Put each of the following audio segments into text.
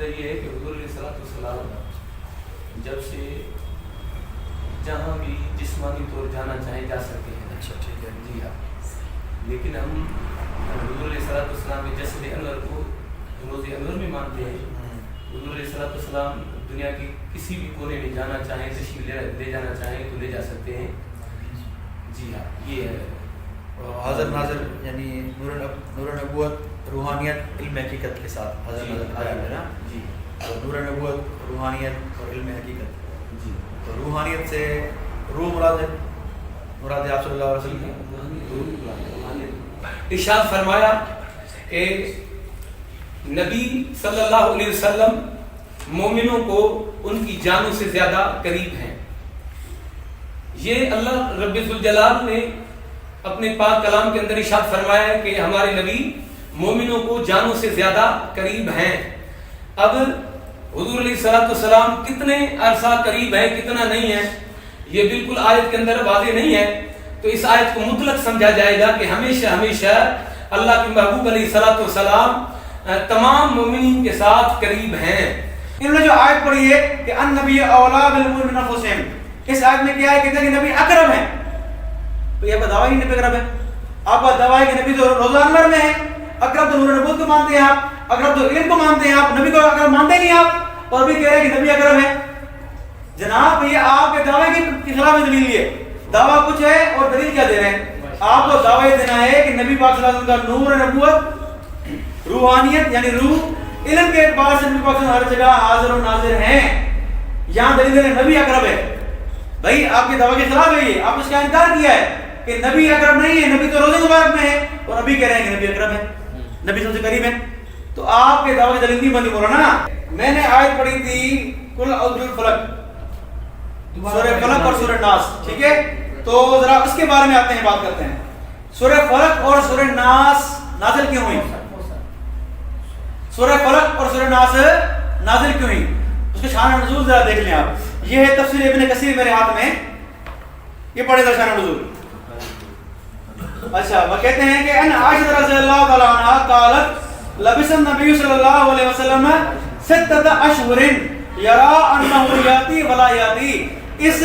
اندر یہ ہے کہ حضور علیہ السلام جب سے جہاں بھی جسمانی طور جانا چاہیں جا سکتے ہیں. اچھا ٹھیک ہے. جی ہاں. لیکن ہم حضور علیہ السلام کے جسد انور کو روز انور میں مانتے ہیں. حضور علیہ السلام دنیا کی کسی بھی کونے میں جانا چاہیں, تشریف لے جانا چاہیں تو لے جا سکتے ہیں. جی ہاں, یہ ہے حاضر ناظر یعنی نور نبوت روحانیت علم حقیقت کے ساتھ حاضر ناظر آیا ہے نا. جی, تو نور نبوت روحانیت اور علم حقیقت. جی, تو روحانیت سے روح مراد ہے, مراد ہے آپ صلی اللہ علیہ وسلم. ارشاد فرمایا کہ نبی صلی اللہ علیہ وسلم مومنوں کو ان کی جانوں سے زیادہ قریب ہیں. یہ اللہ رب ذوالجلال نے اپنے پاک کلام کے اندر ارشاد فرمایا ہے کہ ہمارے نبی مومنوں کو جانوں سے زیادہ قریب ہیں. اب حضور علیہ السلام کتنے عرصہ قریب ہیں, کتنا نہیں ہے, یہ بالکل آیت کے اندر واضح نہیں ہے. تو اس آیت کو مطلق سمجھا جائے گا کہ ہمیشہ ہمیشہ اللہ کے محبوب علیہ السلام تمام مومنین کے ساتھ قریب ہیں. انہوں نے جو آیت پڑھی ہے کہ النبی اولا بالمؤمنین من انفسہم, اس آیت میں کیا ہے, کہتے ہیں کہ نبی اکرم ہے. تو یہ دعویٰ ہی نبی اکرم ہے. آپ کا دعویٰ ہے کہ نبی تو روزہ انور میں ہے. اکرم تو نور نبوت کو مانتے ہیں آپ, اکرم تو علم کو مانتے ہیں آپ, نبی کو اکرم مانتے نہیں آپ, اور بھی کہہ رہے ہیں کہ نبی اکرم ہے. جناب یہ آپ کے دعوے کی خلاف دلیل ہے. دعویٰ کچھ ہے اور دلیل کیا دے رہے ہیں. آپ کو دعویٰ دینا ہے کہ نبی پاک صلی اللہ علیہ وسلم کا نور نبوت روحانیت یعنی روح علم کے اعتبار سے نبی پاک صلی اللہ علیہ وسلم ہر جگہ حاضر و ناظر ہیں. یہاں دلیل ہے نبی اکرم ہے. بھائی آپ کے دعویٰ کے خلاف ہے, یہ آپ اس کا انکار کیا ہے کہ نبی اکرم نہیں ہے, نبی تو روزے مبارک میں ہے, اور ابھی کہہ رہے ہیں کہ نبی اکرم ہے, نبی سب سے قریب ہے. تو آپ کے دعوے کی دلیل نہیں بنی مولانا. میں نے آیت پڑھی تھی قل اعوذ بالفلق, سورہ فلق اور سورہ ناس, ٹھیک ہے. تو ذرا اس کے بارے میں آتے ہیں, بات کرتے ہیں. سورہ فلق اور سورہ ناس نازل کیوں ہوئی؟ سورہ فلق اور سورہ ناس نازل کیوں ہوئی؟ اس کے شان نزول ذرا دیکھ لیں آپ. یہ ہے تفسیر ابن کثیر میرے ہاتھ میں, یہ پڑھے ذرا شان نزول. اچھا, وہ کہتے ہیں کہ ان عائشہ رضی اللہ تعالی عنہا قالت لبس النبی صلی اللہ علیہ وسلم ستۃ اشہر یرا انه یاتی ولا یاتی. اس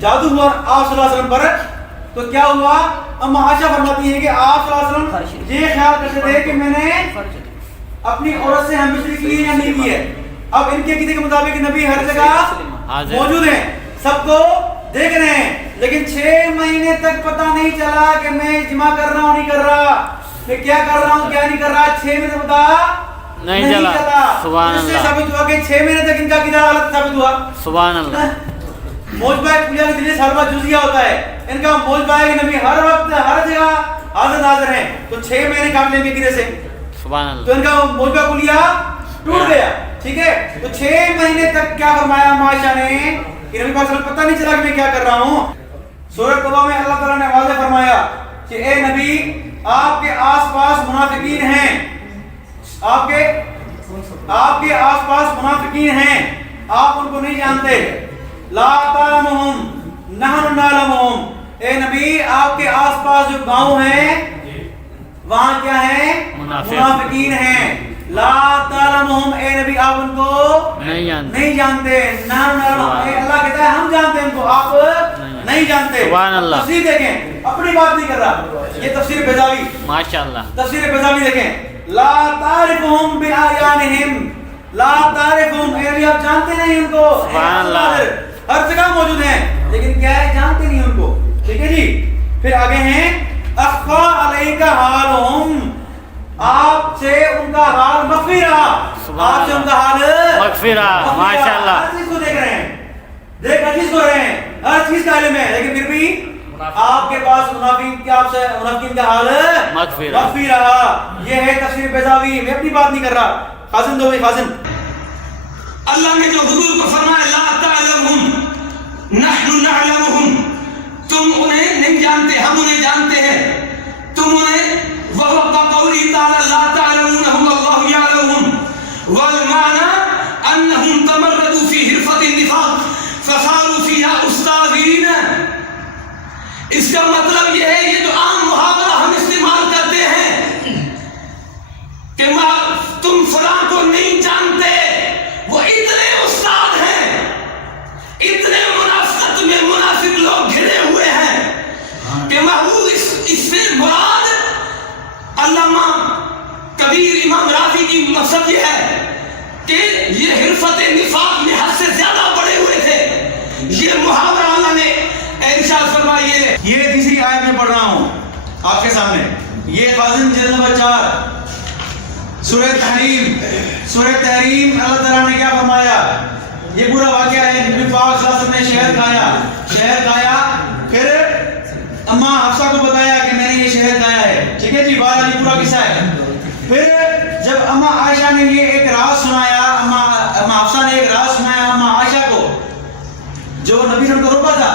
جادو ہوا آپ صلی اللہ علیہ وسلم پر, تو کیا ہوا؟ اما عائشہ فرماتی ہیں کہ آپ صلی اللہ علیہ وسلم یہ خیال کرتے تھے کہ میں نے اپنی عورت سے ہم مشری کی یا نہیں کی ہے. اب ان کے عقیدے کے مطابق نبی ہر جگہ موجود ہیں, سب کو دیکھ رہے ہیں, لیکن 6 مہینے تک پتہ نہیں چلا کہ میں جمع کر رہا ہوں نہیں کر رہا, میں کیا کر رہا ہوں کیا نہیں کر رہا. 6 مہینے تک پتہ نہیں چلا. سبحان اس سے اللہ. ثابت ہوا کہ 6 مہینے تک ان کا عقیدہ غلط ثابت ہوا. سبحان اللہ. موجبہ کلیہ کے دلیل ہر وقت جزیہ ہوتا ہے. ان کا موجبہ ہے کہ نبی ہر وقت ہر جگہ حاضر ناظر ہیں, تو 6 مہینے کام لیں گے کدھر سے؟ سبحان اللہ. تو ان کا موجبہ کلیہ ٹوٹ گیا, ٹھیک ہے. تو 6 مہینے تک کیا فرمایا معاشہ نے کہ نبی پاک صلی اللہ علیہ وسلم پتہ نہیں چلا کہ میں کیا کر رہا ہوں. سورہ توبہ میں اللہ تعالیٰ نے واضح فرمایا کہ اے نبی آپ کے آس پاس منافقین ہیں, آپ کے آس پاس منافقین ہیں, آپ ان کو نہیں جانتے. لا تعلمهم نحن نعلمهم. اے نبی آپ کے آس پاس جو گاؤں ہیں وہاں کیا ہیں؟ منافقین ہیں. لا تعلمهم, اے نبی آپ ان کو نہیں جانتے. نحن نعلمهم, اللہ کہتا ہے ہم جانتے ہیں ان کو, آپ نہیں جانتے. سبحان اللہ. تفسیر دیکھیں, اپنی بات نہیں کر رہا, یہ تفسیر بیضاوی, ماشاءاللہ. تفسیر بیضاوی دیکھیں. لا تعرفهم بأعیانهم, لا تعرفهم, اے نبی آپ جانتے نہیں ان کو. سبحان اللہ. ہر جگہ موجود ہیں لیکن کیا ہے, جانتے نہیں ان کو, ٹھیک ہے جی. پھر آگے ہیں اخفا علیک حالهم, آپ سے ان کا حال مخفی رہا, آپ سے ان کا حال مخفی رہا. ماشاءاللہ. ہر چیز کو دیکھ رہے ہیں, ہر چیز کو رہے ہیں, ہر چیز کا علم ہے, لیکن پھر بھی آپ کے پاس منافقین کے آپ سے منافقین کا حال مخفی رہا. یہ ہے تفسیر بیضاوی, میں اپنی بات نہیں کر رہا. خازن دو بھائی خازن. اللہ نے جو حضور کو فرمایا لا تعلمهم نحن نعلمهم, تم انہیں نہیں جانتے ہم انہیں جانتے ہیں, تم انہیں وهو كقوله تعالى لا تعلمونهم الله يعلمهم, والمعنى انهم تمردوا في حرفة النفاق فصاروا فيها استاذين. اس کا مطلب یہ ہے, یہ جو عام محاورہ ہم استعمال کرتے ہیں کہ تم فلاں کو نہیں جانتے یہ تیسری آیت میں پڑھ رہا ہوں آپ کے سامنے. یہ خازن جلد نمبر 4 سورہ تحریم اللہ تعالیٰ نے کیا فرمایا. یہ پورا واقعہ ہے. نبی پاک صلی اللہ علیہ وسلم نے شہد کھایا پھر اماں حفصہ کو بتایا کہ میں نے یہ شہد کھایا ہے. ٹھیک ہے جی, بہرحال یہ پورا قصہ ہے. پھر جب اماں عائشہ نے یہ ایک راز سنایا, اماں حفصہ نے ایک راز سنایا اماں عائشہ کو, جو نبی نے ان کو روکا تھا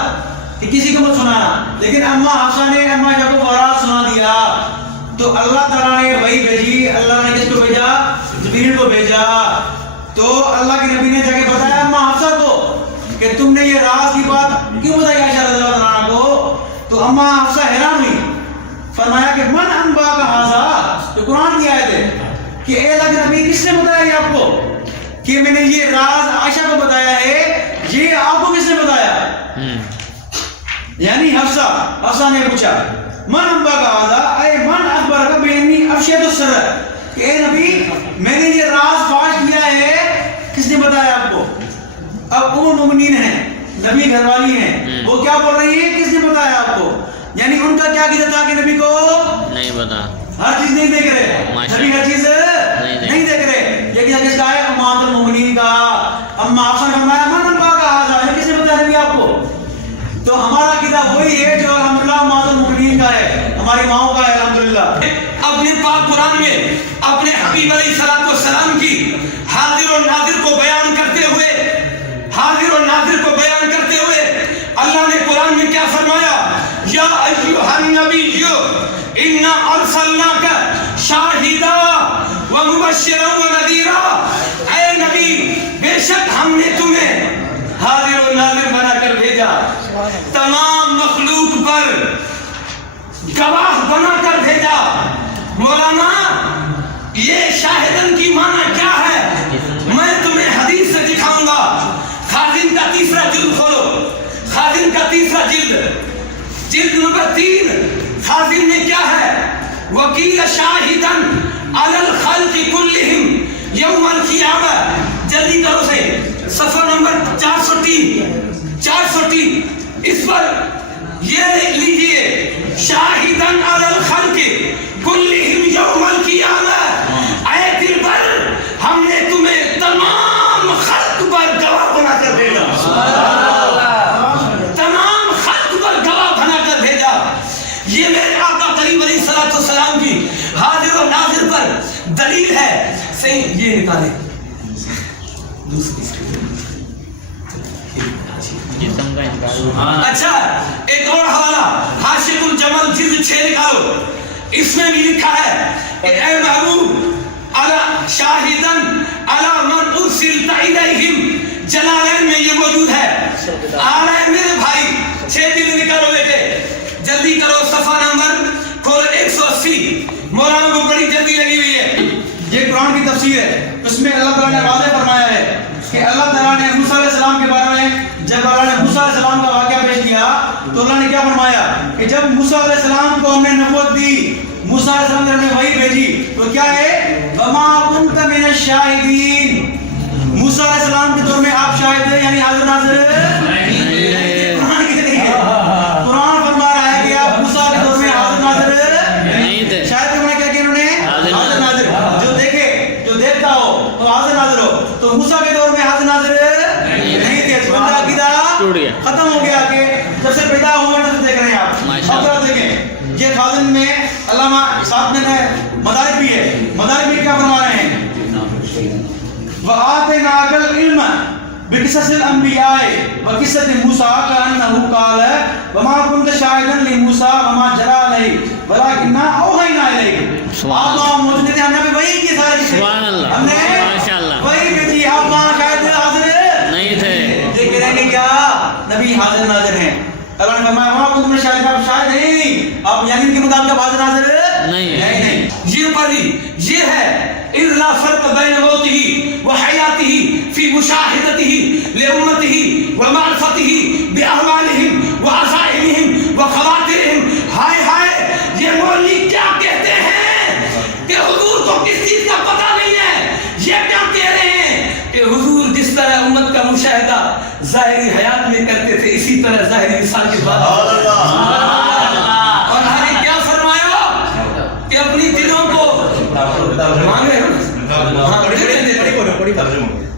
کہ کسی کو مت سنانا, لیکن اماں حفصہ نے اماں عائشہ کو وہ راز سنا دیا. تو اللہ تعالیٰ نے وہی بھیجی. اللہ نے کس کو بھیجا؟ جبریل کو بھیجا. تو اللہ کے نبی نے جا کے بتایا اماں حفصہ کو کہ تم نے یہ راز کی بات کیوں بتائی عائشہ رضی اللہ عنہا کو. تو اماں حفصہ حیران ہوئی, فرمایا کہ من انبا کا حاضا, جو قرآن کی آیت ہے کہ اے اللہ کے نبی کس نے بتایا یہ آپ کو کہ میں نے یہ راز عائشہ کو بتایا ہے, یہ آپ کو کس نے بتایا؟ یعنی حفصہ نے پوچھا من انبا کا حاضا اے من اخبر کا بینی افشیت السر, کہ اے نبی میں نے یہ راز فاش کیا ہے, کس نے بتایا آپ کو؟ اب ام المؤمنین ہیں, نبی گھر والی ہیں, وہ کیا بول رہی ہے کس نے بتایا آپ کو؟ یعنی ان کا کیا کیا تھا کہ نبی کو نہیں بتا, ہر چیز نہیں دیکھ رہے, نبی ہر چیز نہیں دیکھ رہے. یہ کس کا ہے؟ امہات المؤمنین کا. اماں حفصہ نے فرمایا من انبا کا حاضا, یہ کس نے بتایا نبی آپ کو؟ تو ہمارا کتاب وہی ہے جو الحمدللہ امہات المؤمنین کا ہے, ہماری ماؤں کا ہے الحمدللہ. اپنے پاک قرآن میں اپنے حبیب علیہ الصلوۃ والسلام کی حاضر اور ناظر کو بیان کرتے ہوئے اللہ نے قرآن میں کیا فرمایا؟ یا ایھا النبی انا ارسلناک شاہدا ومبشرا ونذیرا, اے نبی بے شک ہم نے تمہیں حاضر و ناظر بنا کر بھیجا, تمام مخلوق پر گواہ بنا کر بھیجا. مولانا یہ شاہدن کی معنی کیا ہے؟ میں تمہیں حدیث سے دکھاؤں گا. خازن کا تیسرا جلد کھولو, خازن کا تیسرا جلد نمبر 3. خازن میں کیا ہے؟ وکیل شاہدن علی الخلق کلہم یوم القیامہ. جلدی کرو سے صفحہ نمبر 403 اس پر یہ لکھ لیجئے, شاہدن علی الخلق کلہم یوم القیامہ. اے دل پر ہم نے تمہیں تمام خلق پر گواہ بنا کر بھیجا, تمام خلق پر گواہ بنا کر بھیجا. یہ میرے آقا کریم علیہ الصلوۃ والسلام کی حاضر و ناظر پر دلیل ہے. صحیح یہ نکالے اچھا ایک اور حوالہ حاشیۃ الجمل جلد 6 نکالو. اس میں بھی لکھا ہے کہ اے محبوب علی شاہدن علی من ارسلت الیہم. جلالین میں یہ موجود ہے. آ رہے ہیں میرے بھائی, 6 جلد نکالو بیٹے, جلدی کرو. صفحہ نمبر کھولو 180. مولانا کو بڑی جلدی لگی ہوئی ہے. یہ قرآن کی تفسیر ہے, اس میں اللہ تعالیٰ نے واضح فرمایا ہے کہ اللہ تعالیٰ نے موسیٰ علیہ السلام کے بارے میں, جب اللہ نے موسیٰ علیہ السلام کا واقعہ پیش کیا تو اللہ نے کیا فرمایا کہ جب موسیٰ علیہ السلام کو ہم نے نبوت دی, موسیٰ علیہ السلام نے ہمیں وحی بھیجی, تو کیا ہے وما كنت من الشاہدین. موسیٰ علیہ السلام کے دور میں آپ شاہد ہیں, یعنی حاضر ناظر قرآن کی نہیں ہے. قرآن فرما رہا ہے کہ آپ موسیٰ کے دور میں حاضر ناظر نہیں تھے. شاہد کے معنی کیا کیا انہوں نے؟ حاضر ناظر, جو دیکھے, جو دیکھتا ہو تو حاضر ناظر ہو. تو موسیٰ کے دور میں حاضر ناظر نہیں تھے. بندہ عقیدہ ختم ہو گیا کہ جب سے پیدا ہوئے تب سے دیکھ رہے ہیں آپ. اب ذرا دیکھیں یہ خازن میں علامہ صاحب نے مدارک بھی ہے, مدارک بھی کیا فرما رہے ہیں؟ وَآتَيْنَاكَ الْعِلْمَ بِقِصَصِ الْأَنْبِيَاءِ وَقِصَّةِ مُوسَىٰ كَأَنَّهُ قَالَ وَمَا كُنْتَ شَاهِدًا لِمُوسَىٰ وَمَا جَرَىٰ عَلَيْهِ وَلَٰكِنَّا أَوْحَيْنَا إِلَيْكَ. آپ وہاں موجود تھے, ہم نے وہی کی ساری چیزیں, ہم نے وہی بھیجی. آپ وہاں شاید حاضر نہیں تھے. یہ کہہ رہے ہیں کیا نبی حاضر ناظر ہیں. اللہ نے فرمایا وہاں کو تم نے شاید, آپ شاید نہیں, آپ یقین کے مطابق حاضر ناظر نہیں. یہ پڑھی یہ ہے اذ لا فرق بین موتہ وحیاتہ فی مشاہدتہ لامتہ ومعرفتہ باحوالہم وعزائمہم وخواطرہم. ہائے ہائے, یہ مولوی کیا کہتے ہیں کہ حضور کو کس چیز کا پتہ نہیں ہے. یہ کیا کہہ رہے ہیں کہ حضور جس طرح امت کا مشاہدہ مشاہدہ ظاہری حیات میں کرتے تھے، اسی طرح ظاہری وصال کے بعد اور ہمیں کیا فرمایا کہ اپنی دلوں کو مانگ رہے ہو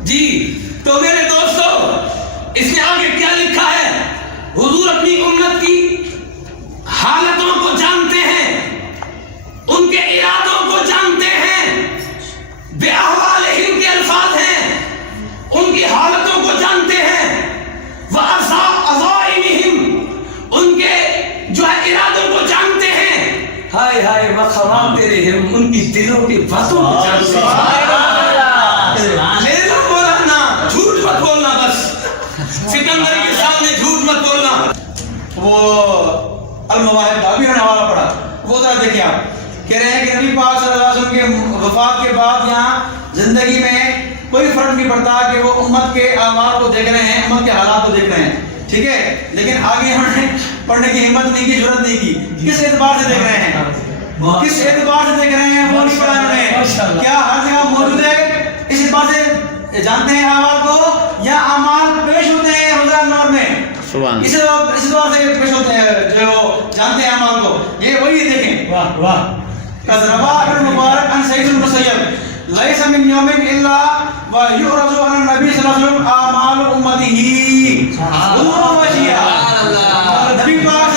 جی. تو میرے دوستو اس نے آگے کیا لکھا ہے؟ حضور اپنی امت کی حالتوں کو جانتے ہیں، ان کے ارادوں کو جانتے ہیں، بے احوالہم کے الفاظ ہیں، ان کی حالتوں کو جانتے ہیں، وَعَزَائِمِهِمْ ان کے جو ہے ارادوں کو جانتے ہیں، ہائے ہائے وَخَوَاتِرِهِمْ ان کی دلوں کی باتوں کو جانتے ہیں. لے لو مولانا، جھوٹ مت بولنا، بس سکندر کے سامنے جھوٹ مت بولنا. وہ المواہب کا بھی حوالہ پڑھا، وہ ذرا دیکھیں آپ. کہہ رہے ہیں کہ نبی پاک صلی اللہ علیہ وسلم کے وفات کے بعد یہاں زندگی میں کوئی فرق نہیں پڑتا کہ وہ امت کے اعمال کو دیکھ رہے ہیں، امت کے حالات کو دیکھ رہے ہیں، ٹھیک ہے. لیکن آگے انہوں نے پڑھنے کی ہمت نہیں کی، جرات نہیں کی. کس اعتبار سے دیکھ رہے ہیں؟ کس اعتبار سے دیکھ رہے ہیں؟ وہ نہیں پڑھا انہوں نے. کیا ہر جگہ موجود ہے؟ اس اعتبار سے جانتے ہیں اعمال کو، یا اعمال پیش ہوتے ہیں روزہ انور میں اس اعتبار سے پیش ہوتے ہیں جو جانتے ہیں اعمال کو؟ یہ وہی دیکھیں. واہ واہ. کذربا ابن مبارک ان سعید المسیب لیس من یوم الا ویعرض عن النبی صلی اللہ علیہ وسلم اعمال امتہ. نبی پاک